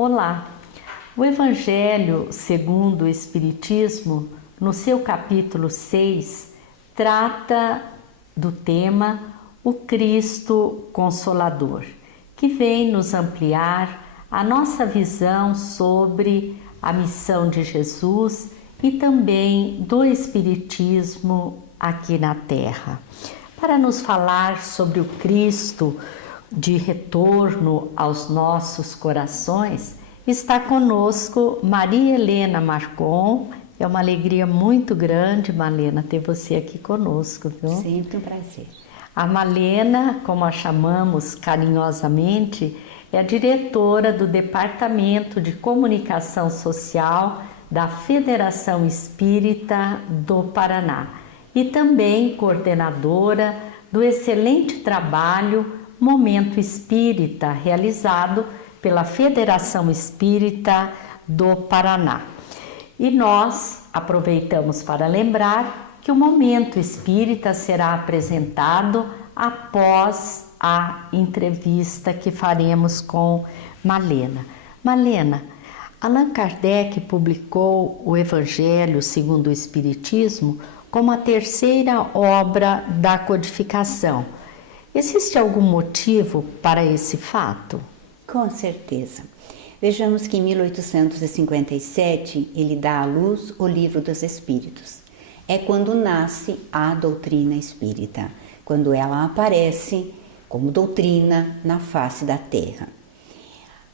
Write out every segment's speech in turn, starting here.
Olá! O Evangelho segundo o Espiritismo, no seu capítulo 6, trata do tema o Cristo Consolador, que vem nos ampliar a nossa visão sobre a missão de Jesus e também do Espiritismo aqui na Terra. Para nos falar sobre o Cristo de retorno aos nossos corações, está conosco Maria Helena Marcon. É uma alegria muito grande, Malena, ter você aqui conosco, viu? Sempre um prazer. A Malena, como a chamamos carinhosamente, é a diretora do Departamento de Comunicação Social da Federação Espírita do Paraná e também coordenadora do excelente trabalho Momento Espírita, realizado pela Federação Espírita do Paraná. E nós aproveitamos para lembrar que o Momento Espírita será apresentado após a entrevista que faremos com Malena. Malena, Allan Kardec publicou o Evangelho segundo o Espiritismo como a terceira obra da codificação. Existe algum motivo para esse fato? Com certeza. Vejamos que em 1857 ele dá à luz o Livro dos Espíritos. É quando nasce a doutrina espírita, quando ela aparece como doutrina na face da Terra.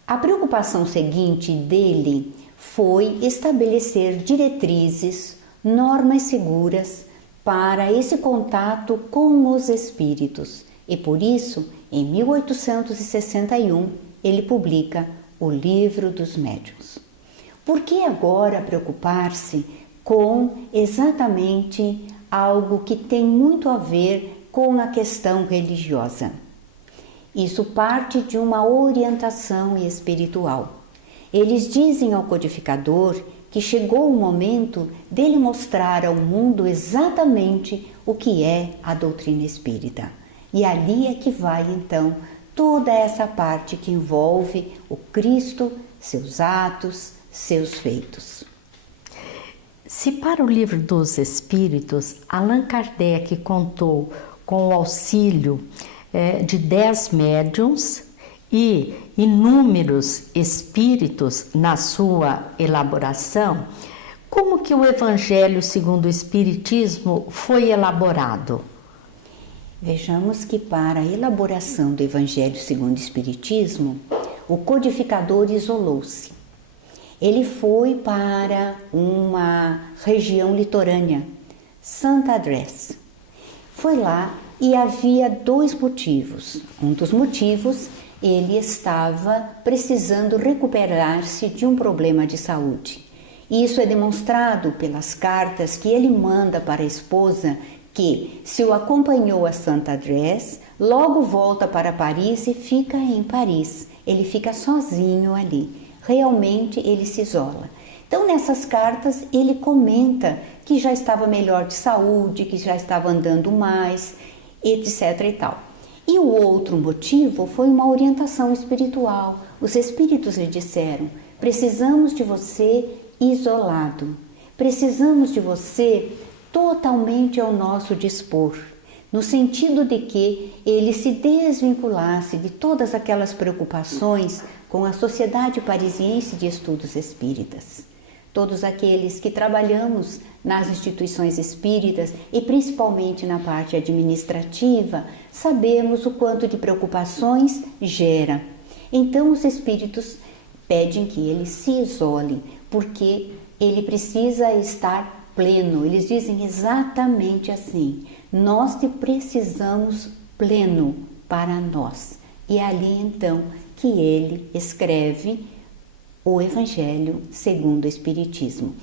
A preocupação seguinte dele foi estabelecer diretrizes, normas seguras para esse contato com os espíritos. E por isso, em 1861, ele publica o Livro dos Médiuns. Por que agora preocupar-se com exatamente algo que tem muito a ver com a questão religiosa? Isso parte de uma orientação espiritual. Eles dizem ao codificador que chegou o momento dele mostrar ao mundo exatamente o que é a doutrina espírita. E ali é que vai então toda essa parte que envolve o Cristo, seus atos, seus feitos. Se para o Livro dos Espíritos, Allan Kardec contou com o auxílio de 10 médiuns e inúmeros espíritos na sua elaboração, como que o Evangelho segundo o Espiritismo foi elaborado? Vejamos que para a elaboração do Evangelho segundo o Espiritismo, o codificador isolou-se. Ele foi para uma região litorânea, Santo Andrés. Foi lá e havia 2 motivos. Um dos motivos, ele estava precisando recuperar-se de um problema de saúde. Isso é demonstrado pelas cartas que ele manda para a esposa, que se o acompanhou a Santo Andrés, logo volta para Paris e fica em Paris. Ele fica sozinho ali. Realmente ele se isola. Então nessas cartas ele comenta que já estava melhor de saúde, que já estava andando mais, etc e tal. E o outro motivo foi uma orientação espiritual. Os espíritos lhe disseram: precisamos de você isolado, precisamos de você totalmente ao nosso dispor, no sentido de que ele se desvinculasse de todas aquelas preocupações com a Sociedade Parisiense de Estudos Espíritas. Todos aqueles que trabalhamos nas instituições espíritas e principalmente na parte administrativa, sabemos o quanto de preocupações gera. Então os espíritos pedem que ele se isole, porque ele precisa estar pleno. Eles dizem exatamente assim: nós te precisamos pleno para nós. E é ali então que ele escreve o Evangelho segundo o Espiritismo.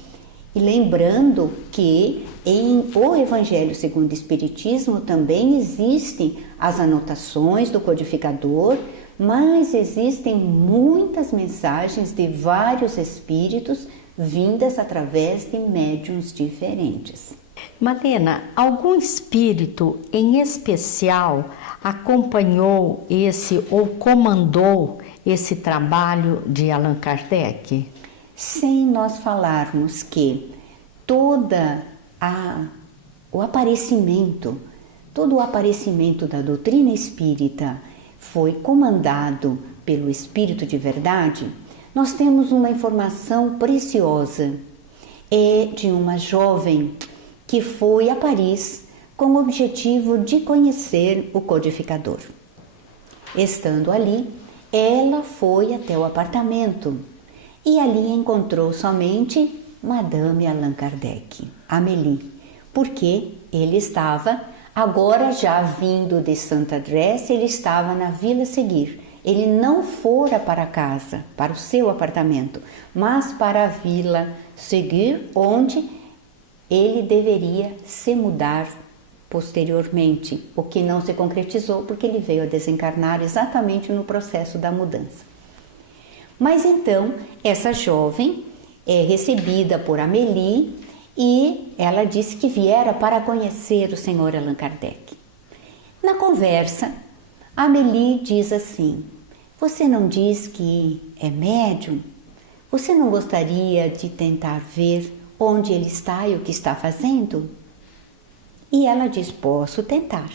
E lembrando que em o Evangelho segundo o Espiritismo também existem as anotações do codificador, mas existem muitas mensagens de vários espíritos vindas através de médiuns diferentes. Malena, algum espírito em especial acompanhou esse ou comandou esse trabalho de Allan Kardec? Sem nós falarmos que todo o aparecimento da doutrina espírita foi comandado pelo Espírito de Verdade, nós temos uma informação preciosa. É de uma jovem que foi a Paris com o objetivo de conhecer o codificador. Estando ali, ela foi até o apartamento e ali encontrou somente Madame Allan Kardec, Amélie, porque ele estava, agora já vindo de Sainte Adresse, ele estava na Vila Seguir. Ele não fora para casa, para o seu apartamento, mas para a Vila Seguir, onde ele deveria se mudar posteriormente, o que não se concretizou porque ele veio a desencarnar exatamente no processo da mudança. Mas então, essa jovem é recebida por Amélie e ela disse que viera para conhecer o senhor Allan Kardec. Na conversa, Amélie diz assim: você não diz que é médium? Você não gostaria de tentar ver onde ele está e o que está fazendo? E ela diz: posso tentar.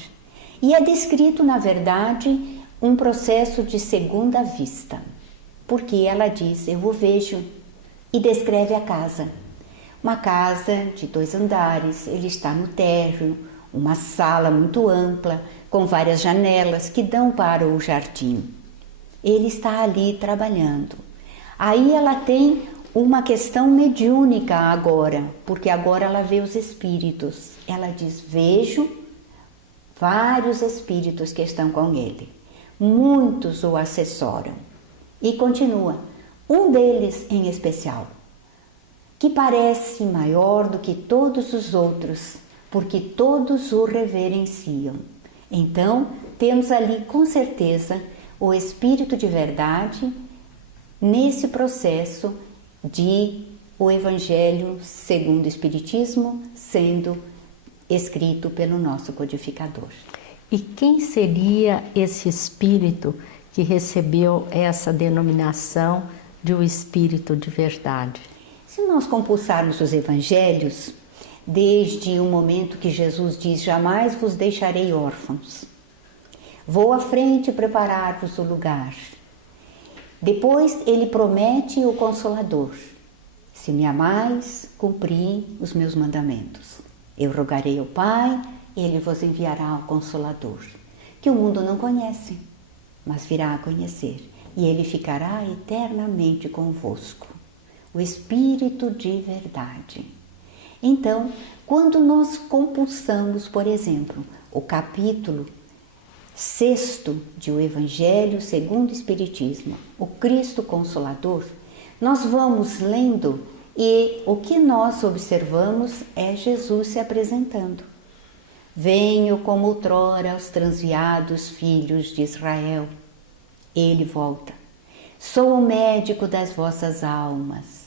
E é descrito, na verdade, um processo de segunda vista, porque ela diz: eu o vejo, e descreve a casa. Uma casa de 2 andares, ele está no térreo, uma sala muito ampla, com várias janelas que dão para o jardim. Ele está ali trabalhando. Aí ela tem uma questão mediúnica agora, porque agora ela vê os espíritos. Ela diz: vejo vários espíritos que estão com ele. Muitos o assessoram. E continua: um deles em especial, que parece maior do que todos os outros, porque todos o reverenciam. Então, temos ali com certeza o Espírito de Verdade nesse processo de o Evangelho segundo o Espiritismo sendo escrito pelo nosso codificador. E quem seria esse espírito que recebeu essa denominação de o Espírito de Verdade? Se nós compulsarmos os Evangelhos, desde o momento que Jesus diz: jamais vos deixarei órfãos, vou à frente preparar-vos o lugar. Depois ele promete o Consolador: se me amais, cumpri os meus mandamentos. Eu rogarei ao Pai, ele vos enviará o Consolador, que o mundo não conhece, mas virá a conhecer, e ele ficará eternamente convosco. O Espírito de Verdade. Então, quando nós compulsamos, por exemplo, o capítulo 6º de O Evangelho segundo o Espiritismo, o Cristo Consolador, nós vamos lendo e o que nós observamos é Jesus se apresentando. Venho como outrora aos transviados filhos de Israel. Ele volta. Sou o médico das vossas almas.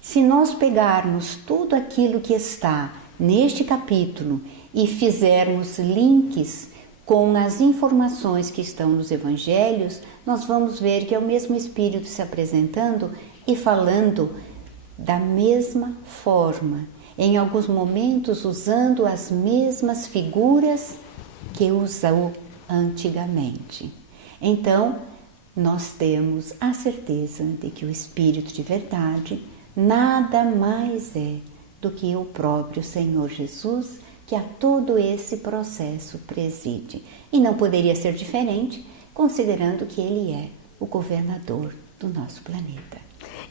Se nós pegarmos tudo aquilo que está neste capítulo e fizermos links com as informações que estão nos evangelhos, nós vamos ver que é o mesmo Espírito se apresentando e falando da mesma forma, em alguns momentos usando as mesmas figuras que usou antigamente. Então, nós temos a certeza de que o Espírito de Verdade nada mais é do que o próprio Senhor Jesus, que a todo esse processo preside. E não poderia ser diferente, considerando que ele é o governador do nosso planeta.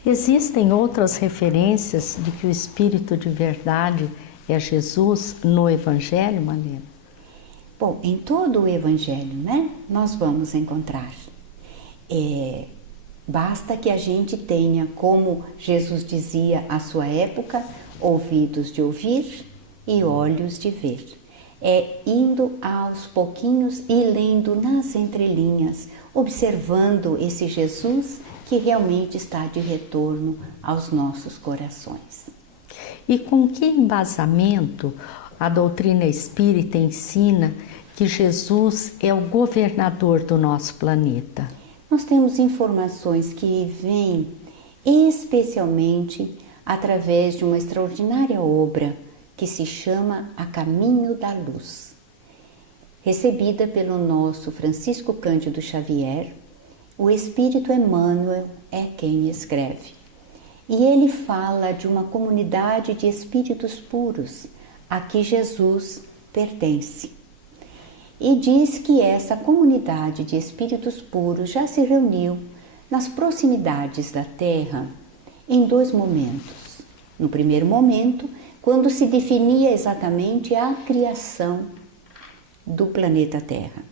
Existem outras referências de que o Espírito de Verdade é Jesus no Evangelho, Marlene? Bom, em todo o Evangelho, nós vamos encontrar. Basta que a gente tenha, como Jesus dizia à sua época, ouvidos de ouvir e olhos de ver. É indo aos pouquinhos e lendo nas entrelinhas, observando esse Jesus que realmente está de retorno aos nossos corações. E com que embasamento a doutrina espírita ensina que Jesus é o governador do nosso planeta? nós temos informações que vêm especialmente através de uma extraordinária obra que se chama A Caminho da Luz, recebida pelo nosso Francisco Cândido Xavier. O Espírito Emmanuel é quem escreve. E ele fala de uma comunidade de espíritos puros a que Jesus pertence. E diz que essa comunidade de espíritos puros já se reuniu nas proximidades da Terra em 2 momentos. No primeiro momento, quando se definia exatamente a criação do planeta Terra.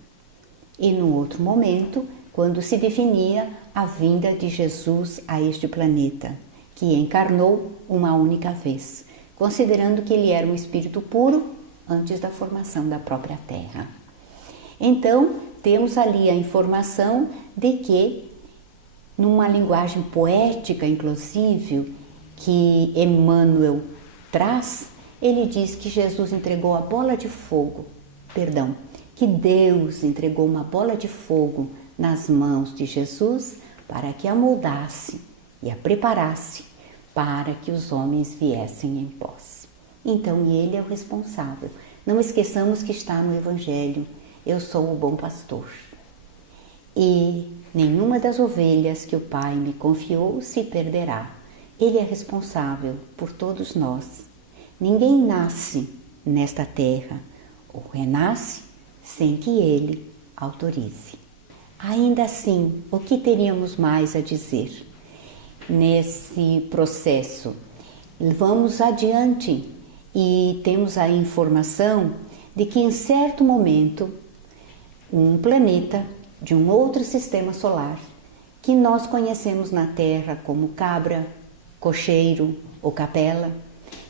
E no outro momento, quando se definia a vinda de Jesus a este planeta, que encarnou uma única vez, considerando que ele era um espírito puro antes da formação da própria Terra. Então, temos ali a informação de que, numa linguagem poética, inclusive, que Emmanuel traz, ele diz que Jesus entregou a bola de fogo, que Deus entregou uma bola de fogo nas mãos de Jesus para que a moldasse e a preparasse para que os homens viessem em posse. Então, ele é o responsável. Não esqueçamos que está no Evangelho: eu sou o bom pastor. E nenhuma das ovelhas que o Pai me confiou se perderá. Ele é responsável por todos nós. Ninguém nasce nesta terra ou renasce sem que ele autorize. Ainda assim, o que teríamos mais a dizer nesse processo? Vamos adiante e temos a informação de que em certo momento um planeta de um outro sistema solar, que nós conhecemos na Terra como Cabra, Cocheiro ou Capela,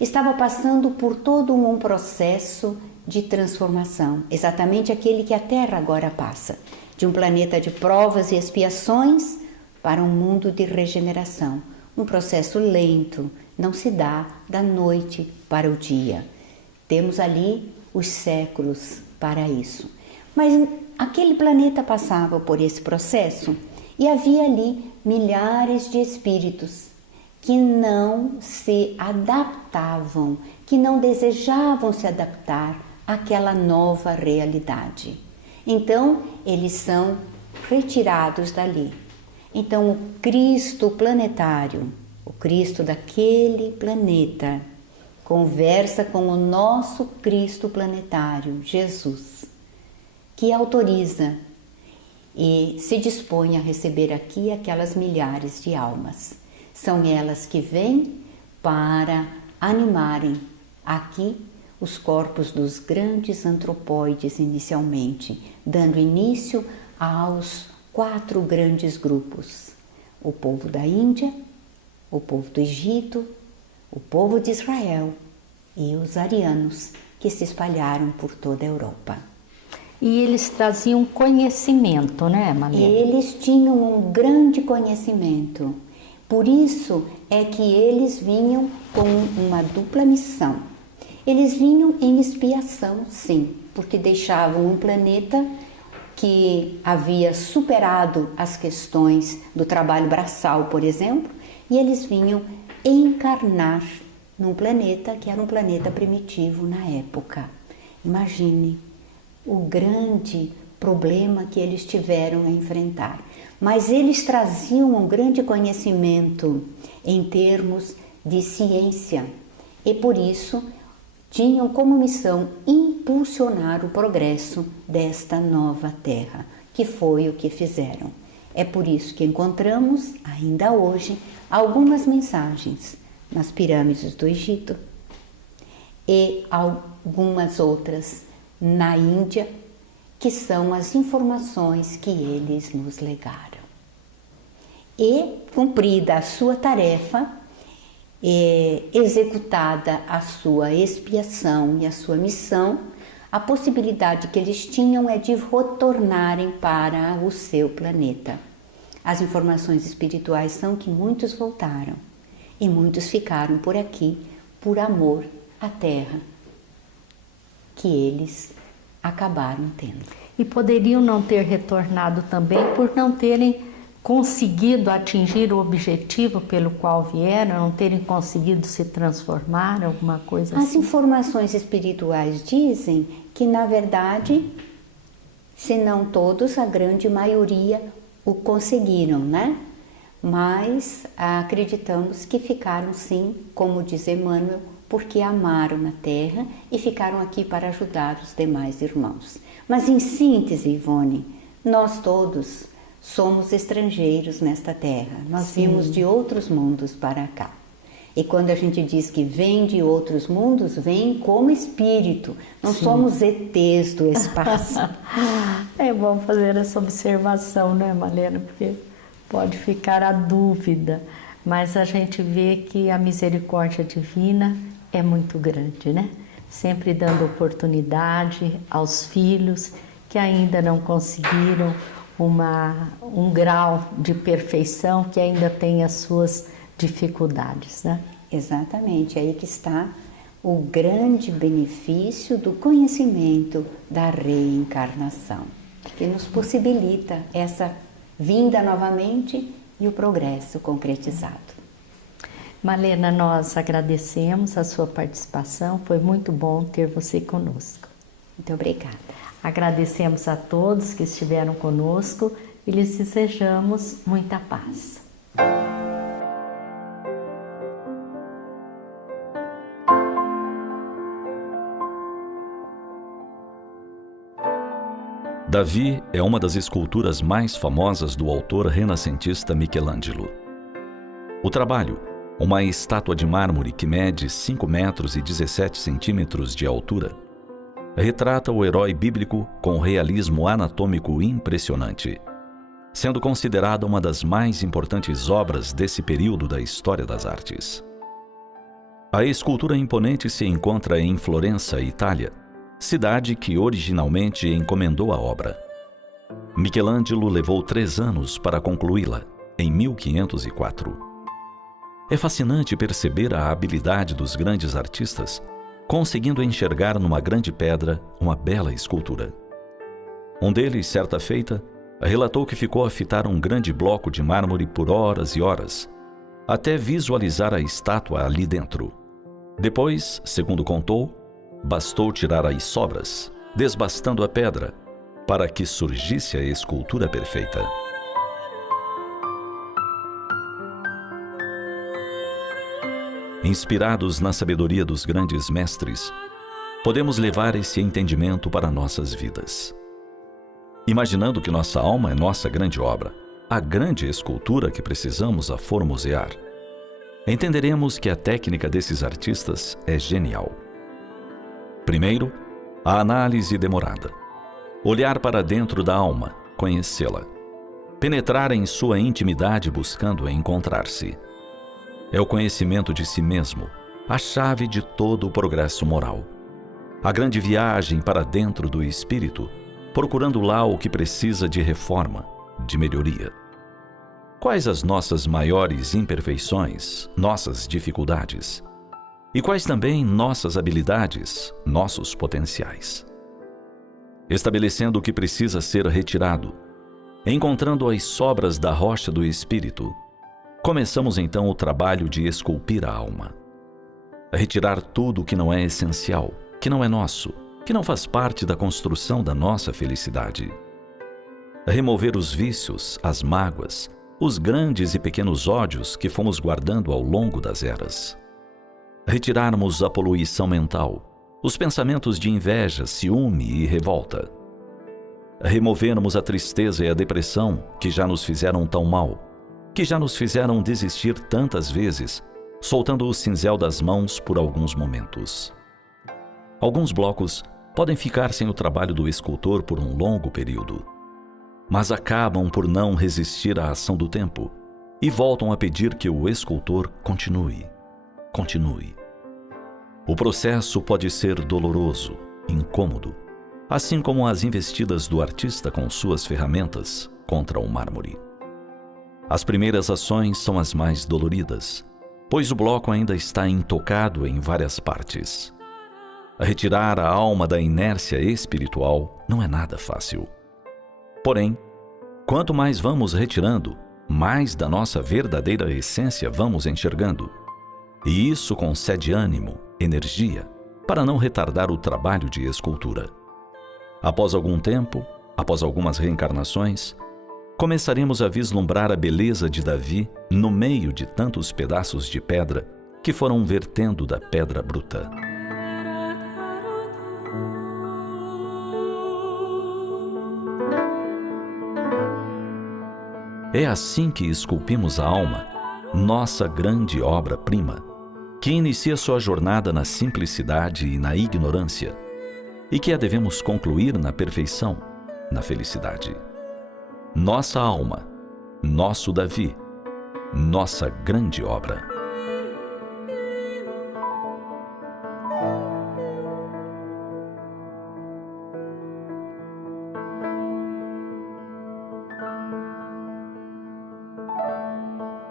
estava passando por todo um processo de transformação, exatamente aquele que a Terra agora passa, de um planeta de provas e expiações para um mundo de regeneração. Um processo lento, não se dá da noite para o dia. Temos ali os séculos para isso. Mas aquele planeta passava por esse processo e havia ali milhares de espíritos que não se adaptavam, que não desejavam se adaptar àquela nova realidade. Então, eles são retirados dali. Então, o Cristo planetário, o Cristo daquele planeta, conversa com o nosso Cristo planetário, Jesus, que autoriza e se dispõe a receber aqui aquelas milhares de almas. São elas que vêm para animarem aqui os corpos dos grandes antropóides inicialmente, dando início aos 4 grandes grupos: o povo da Índia, o povo do Egito, o povo de Israel e os arianos, que se espalharam por toda a Europa. E eles traziam conhecimento, né, Maria? Eles tinham um grande conhecimento. Por isso é que eles vinham com uma dupla missão. Eles vinham em expiação, sim, porque deixavam um planeta que havia superado as questões do trabalho braçal, por exemplo, e eles vinham encarnar num planeta que era um planeta primitivo na época. Imagine o grande problema que eles tiveram a enfrentar. Mas eles traziam um grande conhecimento em termos de ciência e por isso tinham como missão impulsionar o progresso desta nova terra, que foi o que fizeram. É por isso que encontramos ainda hoje algumas mensagens nas pirâmides do Egito e algumas outras na Índia, que são as informações que eles nos legaram. E, cumprida a sua tarefa, executada a sua expiação e a sua missão, a possibilidade que eles tinham é de retornarem para o seu planeta. As informações espirituais são que muitos voltaram e muitos ficaram por aqui por amor à Terra, que eles acabaram tendo. E poderiam não ter retornado também por não terem conseguido atingir o objetivo pelo qual vieram, não terem conseguido se transformar, alguma coisa assim? As informações espirituais dizem que, na verdade, se não todos, a grande maioria o conseguiram, né? Mas acreditamos que ficaram, sim, como diz Emmanuel, porque amaram na Terra e ficaram aqui para ajudar os demais irmãos. Mas, em síntese, Ivone, nós todos somos estrangeiros nesta Terra. Nós vimos de outros mundos para cá. E quando a gente diz que vem de outros mundos, vem como espírito. Não somos ETs do espaço. É bom fazer essa observação, né, Malena? Porque pode ficar a dúvida. Mas a gente vê que a misericórdia divina é muito grande, né? Sempre dando oportunidade aos filhos que ainda não conseguiram um grau de perfeição, que ainda tem as suas dificuldades, né? Exatamente, aí que está o grande benefício do conhecimento da reencarnação, que nos possibilita essa vinda novamente e o progresso concretizado. Malena, nós agradecemos a sua participação, foi muito bom ter você conosco. Muito obrigada. Agradecemos a todos que estiveram conosco e lhes desejamos muita paz. Davi é uma das esculturas mais famosas do autor renascentista Michelangelo. O trabalho, uma estátua de mármore que mede 5 metros e 17 centímetros de altura, retrata o herói bíblico com realismo anatômico impressionante, sendo considerada uma das mais importantes obras desse período da história das artes. A escultura imponente se encontra em Florença, Itália, cidade que originalmente encomendou a obra. Michelangelo levou 3 anos para concluí-la, em 1504. É fascinante perceber a habilidade dos grandes artistas, conseguindo enxergar numa grande pedra uma bela escultura. Um deles, certa feita, relatou que ficou a fitar um grande bloco de mármore por horas e horas, até visualizar a estátua ali dentro. Depois, segundo contou, bastou tirar as sobras, desbastando a pedra, para que surgisse a escultura perfeita. Inspirados na sabedoria dos grandes mestres, podemos levar esse entendimento para nossas vidas. Imaginando que nossa alma é nossa grande obra, a grande escultura que precisamos a formosear, entenderemos que a técnica desses artistas é genial. Primeiro, a análise demorada. Olhar para dentro da alma, conhecê-la. Penetrar em sua intimidade buscando encontrar-se. É o conhecimento de si mesmo, a chave de todo o progresso moral. A grande viagem para dentro do espírito, procurando lá o que precisa de reforma, de melhoria. Quais as nossas maiores imperfeições, nossas dificuldades? E quais também nossas habilidades, nossos potenciais? Estabelecendo o que precisa ser retirado, encontrando as sobras da rocha do espírito, começamos então o trabalho de esculpir a alma. Retirar tudo o que não é essencial, que não é nosso, que não faz parte da construção da nossa felicidade. Remover os vícios, as mágoas, os grandes e pequenos ódios que fomos guardando ao longo das eras. Retirarmos a poluição mental, os pensamentos de inveja, ciúme e revolta. Removermos a tristeza e a depressão que já nos fizeram tão mal, que já nos fizeram desistir tantas vezes, soltando o cinzel das mãos por alguns momentos. Alguns blocos podem ficar sem o trabalho do escultor por um longo período, mas acabam por não resistir à ação do tempo e voltam a pedir que o escultor continue. O processo pode ser doloroso, incômodo, assim como as investidas do artista com suas ferramentas contra o mármore. As primeiras ações são as mais doloridas, pois o bloco ainda está intocado em várias partes. Retirar a alma da inércia espiritual não é nada fácil. Porém, quanto mais vamos retirando, mais da nossa verdadeira essência vamos enxergando. E isso concede ânimo, energia, para não retardar o trabalho de escultura. Após algum tempo, após algumas reencarnações, começaremos a vislumbrar a beleza de Davi no meio de tantos pedaços de pedra que foram vertendo da pedra bruta. É assim que esculpimos a alma, nossa grande obra-prima, que inicia sua jornada na simplicidade e na ignorância, e que a devemos concluir na perfeição, na felicidade. Nossa alma, nosso Davi, nossa grande obra.